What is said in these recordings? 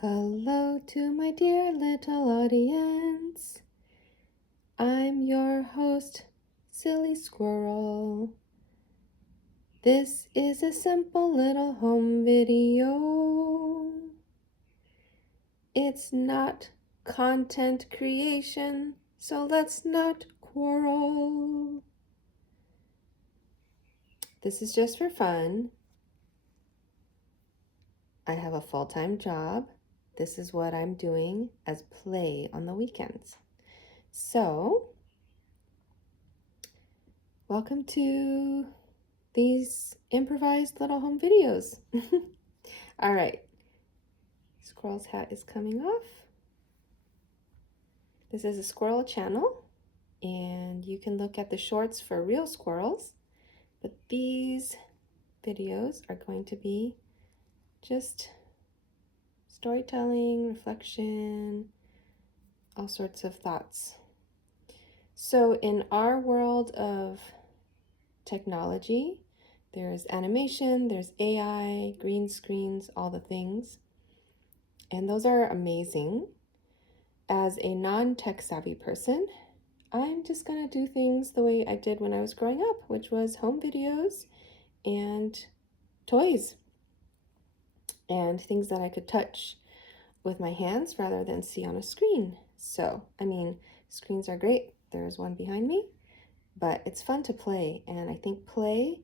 Hello to my dear little audience. I'm your host, Silly Squirrel. This is a simple little home video. It's not content creation, so let's not quarrel. This is just for fun. I have a full-time job. This is what I'm doing as play on the weekends. So, welcome to these improvised little home videos. All right, squirrel's hat is coming off. This is a squirrel channel, and you can look at the shorts for real squirrels, but these videos are going to be just storytelling, reflection, all sorts of thoughts. So in our world of technology, there's animation, there's AI, green screens, all the things. And those are amazing. As a non-tech savvy person, I'm just gonna do things the way I did when I was growing up, which was home videos and toys and things that I could touch with my hands rather than see on a screen. So, I mean, screens are great. There's one behind me, but it's fun to play. And I think play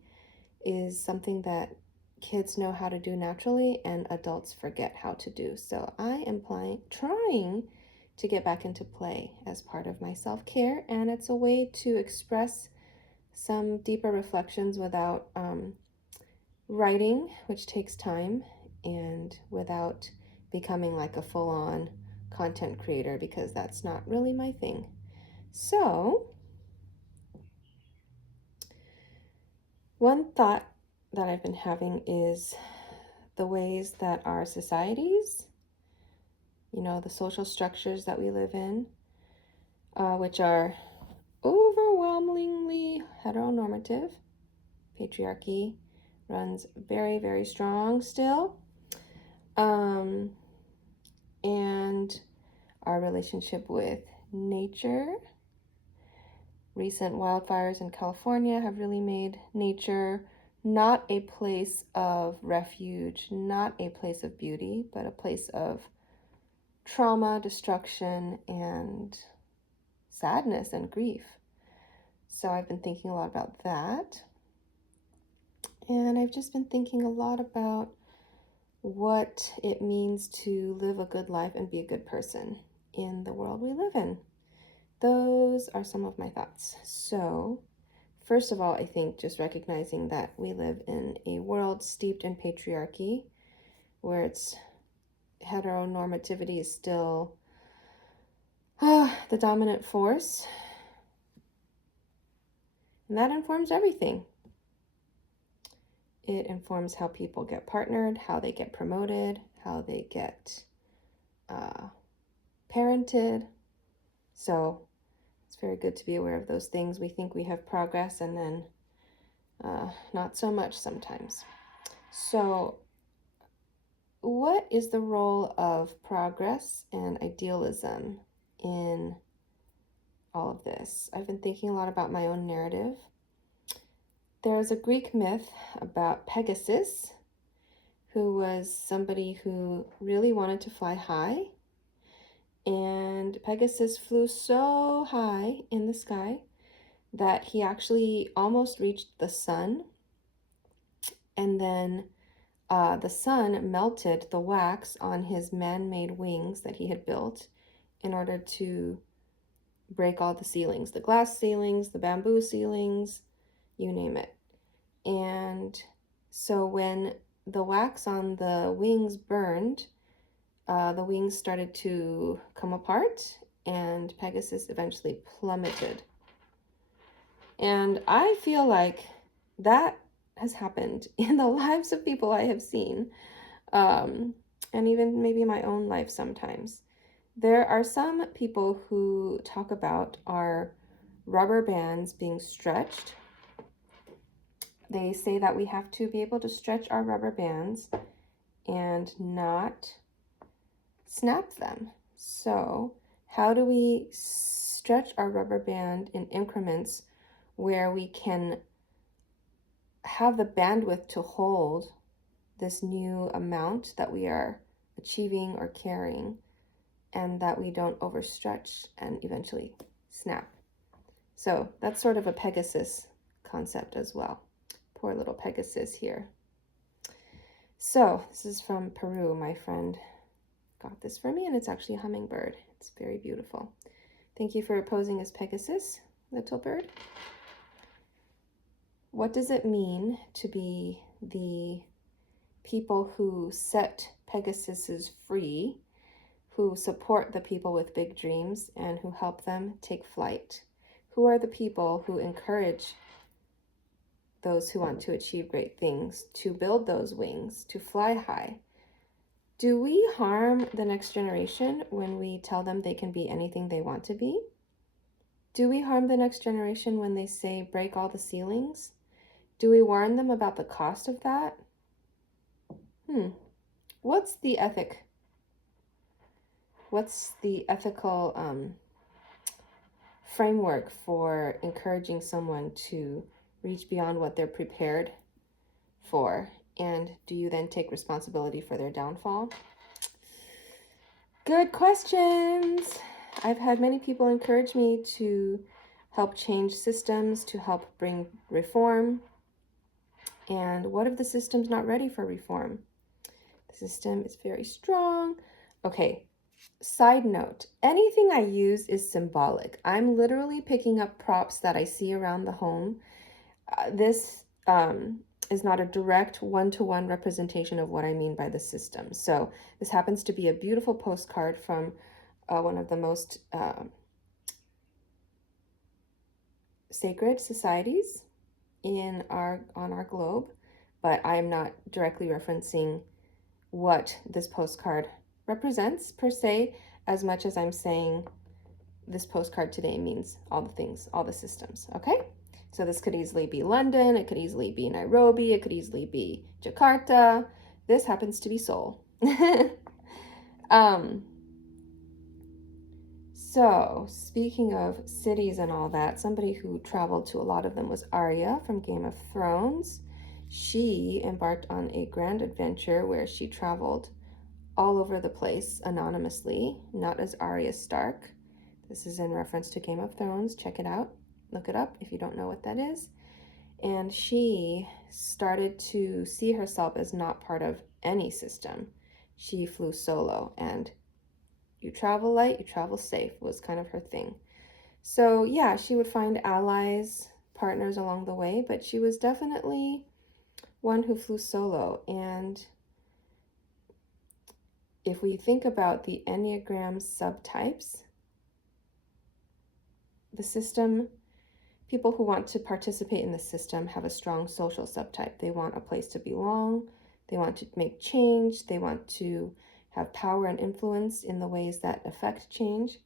is something that kids know how to do naturally and adults forget how to do. So I am trying to get back into play as part of my self-care, and it's a way to express some deeper reflections without writing, which takes time, and without becoming like a full-on content creator, because that's not really my thing. So one thought that I've been having is the ways that our societies, the social structures that we live in, which are overwhelmingly heteronormative. Patriarchy runs very, very strong still. And our relationship with nature. Recent wildfires in California have really made nature not a place of refuge, not a place of beauty, but a place of trauma, destruction, and sadness and grief. So I've been thinking a lot about that. And I've just been thinking a lot about what it means to live a good life and be a good person in the world we live in. Those are some of my thoughts. So, first of all, I think just recognizing that we live in a world steeped in patriarchy, where it's heteronormativity is still the dominant force. And that informs everything. It informs how people get partnered, how they get promoted, how they get parented. So it's very good to be aware of those things. We think we have progress, and then not so much sometimes. So what is the role of progress and idealism in all of this? I've been thinking a lot about my own narrative. There's a Greek myth about Pegasus, who was somebody who really wanted to fly high. And Pegasus flew so high in the sky that he actually almost reached the sun. And then the sun melted the wax on his man-made wings that he had built in order to break all the ceilings, the glass ceilings, the bamboo ceilings, you name it. And so when the wax on the wings burned, the wings started to come apart, and Pegasus eventually plummeted. And I feel like that has happened in the lives of people I have seen, and even maybe my own life sometimes. There are some people who talk about our rubber bands being stretched. They say that we have to be able to stretch our rubber bands and not snap them. So how do we stretch our rubber band in increments where we can have the bandwidth to hold this new amount that we are achieving or carrying, and that we don't overstretch and eventually snap? So that's sort of a Pegasus concept as well. Poor little Pegasus here. So this is from Peru. My friend got this for me, and it's actually a hummingbird. It's very beautiful. Thank you for posing as Pegasus, little bird. What does it mean to be the people who set Pegasuses free, who support the people with big dreams, and who help them take flight? Who are the people who encourage those who want to achieve great things to build those wings, to fly high? Do we harm the next generation when we tell them they can be anything they want to be? Do we harm the next generation when they say break all the ceilings? Do we warn them about the cost of that? What's the ethic? What's the ethical framework for encouraging someone to reach beyond what they're prepared for? And do you then take responsibility for their downfall? Good questions. I've had many people encourage me to help change systems, to help bring reform. And what if the system's not ready for reform? The system is very strong. Okay, side note, anything I use is symbolic. I'm literally picking up props that I see around the home. This is not a direct one-to-one representation of what I mean by the system. So this happens to be a beautiful postcard from one of the most sacred societies on our globe, but I am not directly referencing what this postcard represents per se, as much as I'm saying this postcard today means all the things, all the systems, okay? So this could easily be London, it could easily be Nairobi, it could easily be Jakarta. This happens to be Seoul. So speaking of cities and all that, somebody who traveled to a lot of them was Arya from Game of Thrones. She embarked on a grand adventure where she traveled all over the place anonymously, not as Arya Stark. This is in reference to Game of Thrones. Check it out. Look it up if you don't know what that is. And she started to see herself as not part of any system. She flew solo, and you travel light, you travel safe was kind of her thing. So yeah, she would find allies, partners along the way, but she was definitely one who flew solo. And if we think about the Enneagram subtypes, the system, people who want to participate in the system have a strong social subtype. They want a place to belong, they want to make change, they want to have power and influence in the ways that affect change.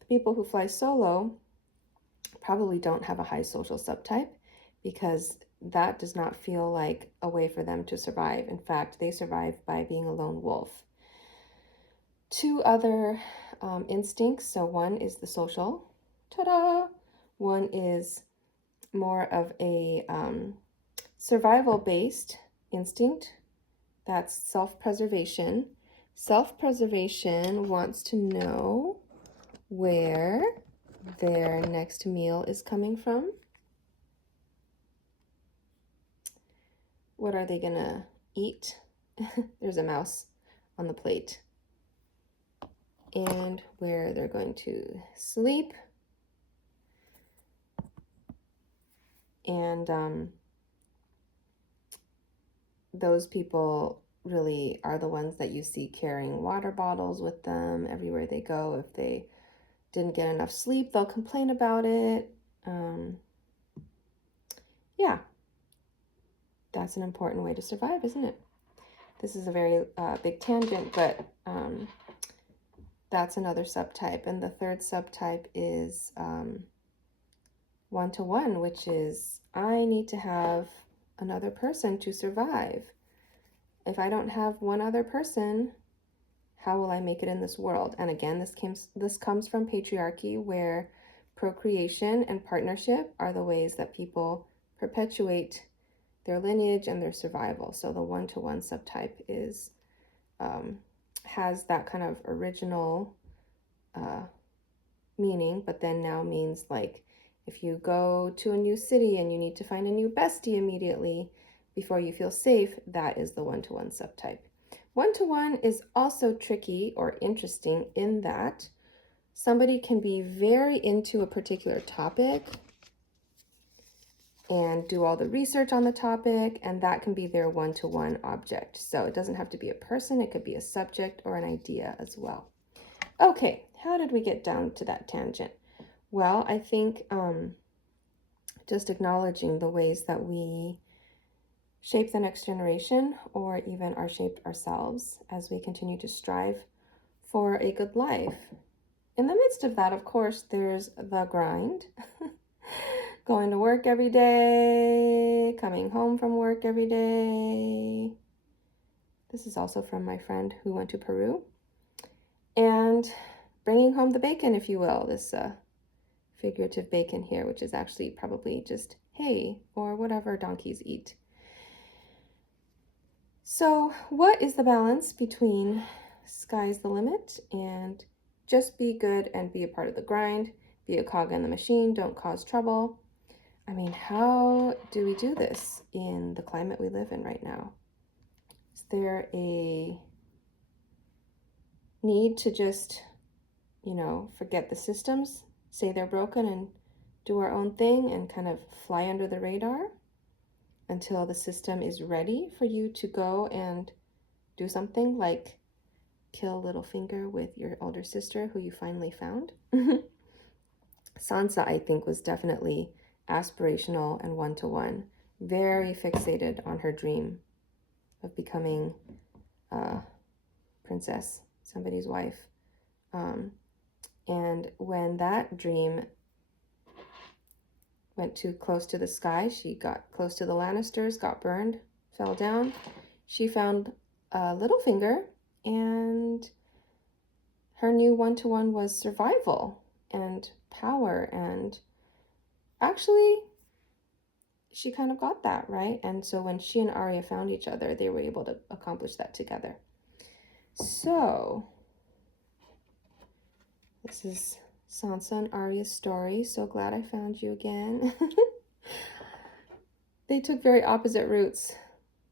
The people who fly solo probably don't have a high social subtype, because that does not feel like a way for them to survive. In fact, they survive by being a lone wolf. Two other instincts. So one is the social, ta-da! One is more of a survival-based instinct. That's self-preservation. Self-preservation wants to know where their next meal is coming from. What are they gonna eat? There's a mouse on the plate. And where they're going to sleep. And those people really are the ones that you see carrying water bottles with them everywhere they go. If they didn't get enough sleep, they'll complain about it. Yeah, that's an important way to survive, isn't it? This is a very big tangent, but that's another subtype. And the third subtype is one-to-one, which is I need to have another person to survive. If I don't have one other person, How will I make it in this world? And again, this comes from patriarchy, where procreation and partnership are the ways that people perpetuate their lineage and their survival. So the one-to-one subtype is has that kind of original meaning, but then now means like if you go to a new city and you need to find a new bestie immediately before you feel safe, that is the one-to-one subtype. One-to-one is also tricky or interesting in that somebody can be very into a particular topic and do all the research on the topic, and that can be their one-to-one object. So it doesn't have to be a person, it could be a subject or an idea as well. Okay, how did we get down to that tangent? Well, I think just acknowledging the ways that we shape the next generation, or even are shaped ourselves as we continue to strive for a good life. In the midst of that, of course, there's the grind. Going to work every day, coming home from work every day. This is also from my friend who went to Peru. And bringing home the bacon, if you will, this figurative bacon here, which is actually probably just hay or whatever donkeys eat. So what is the balance between sky's the limit and just be good and be a part of the grind, be a cog in the machine, don't cause trouble? I mean, how do we do this in the climate we live in right now? Is there a need to just, forget the systems, say they're broken, and do our own thing and kind of fly under the radar until the system is ready for you to go and do something like kill Littlefinger with your older sister who you finally found? Sansa, I think, was definitely aspirational and one-to-one, very fixated on her dream of becoming a princess, somebody's wife. And when that dream went too close to the sky, she got close to the Lannisters, got burned, fell down. She found Littlefinger, and her new one-to-one was survival and power, and actually she kind of got that, right? And so when she and Arya found each other, they were able to accomplish that together. So this is Sansa and Arya's story. So glad I found you again. They took very opposite routes,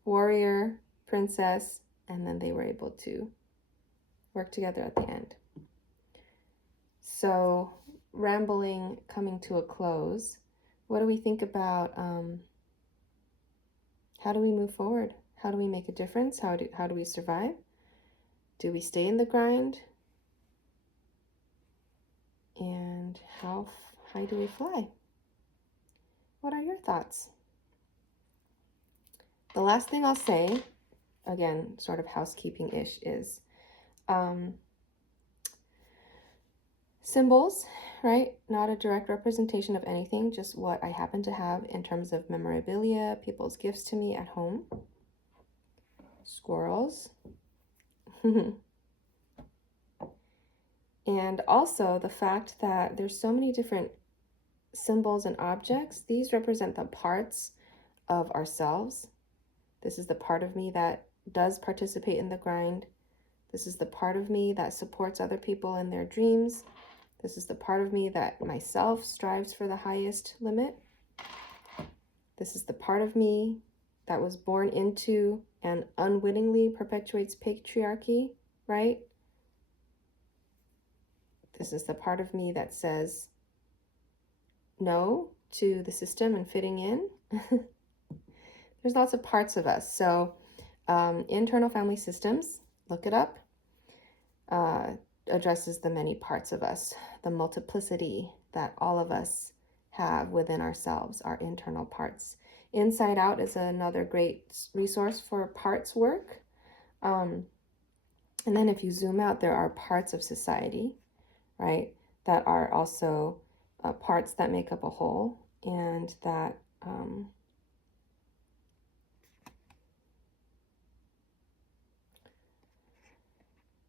warrior, princess, and then they were able to work together at the end. So rambling coming to a close, what do we think about how do we move forward? How do we make a difference? How do we survive? Do we stay in the grind? And how high do we fly? What are your thoughts? The last thing I'll say, again, sort of housekeeping-ish, is symbols, right? Not a direct representation of anything, just what I happen to have in terms of memorabilia, people's gifts to me at home. Squirrels. And also the fact that there's so many different symbols and objects. These represent the parts of ourselves. This is the part of me that does participate in the grind. This is the part of me that supports other people in their dreams. This is the part of me that myself strives for the highest limit. This is the part of me that was born into and unwittingly perpetuates patriarchy, right? This is the part of me that says no to the system and fitting in. There's lots of parts of us. So internal family systems, look it up, addresses the many parts of us, the multiplicity that all of us have within ourselves, our internal parts. Inside Out is another great resource for parts work. And then if you zoom out, there are parts of society, right, that are also parts that make up a whole, and that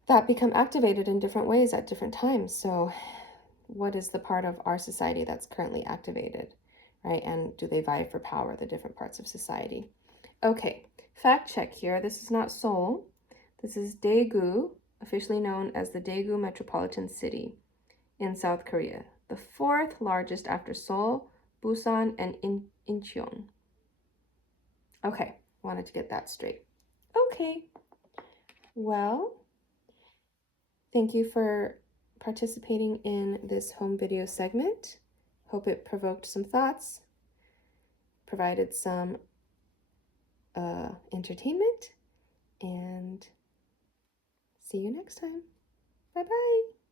that become activated in different ways at different times. So what is the part of our society that's currently activated, right? And do they vie for power, the different parts of society? Okay, fact check here. This is not Seoul. This is Daegu, officially known as the Daegu Metropolitan City in South Korea, the fourth largest after Seoul, Busan, and Incheon. Okay, wanted to get that straight. Okay, well, thank you for participating in this home video segment. Hope it provoked some thoughts, provided some entertainment, and see you next time. Bye-bye.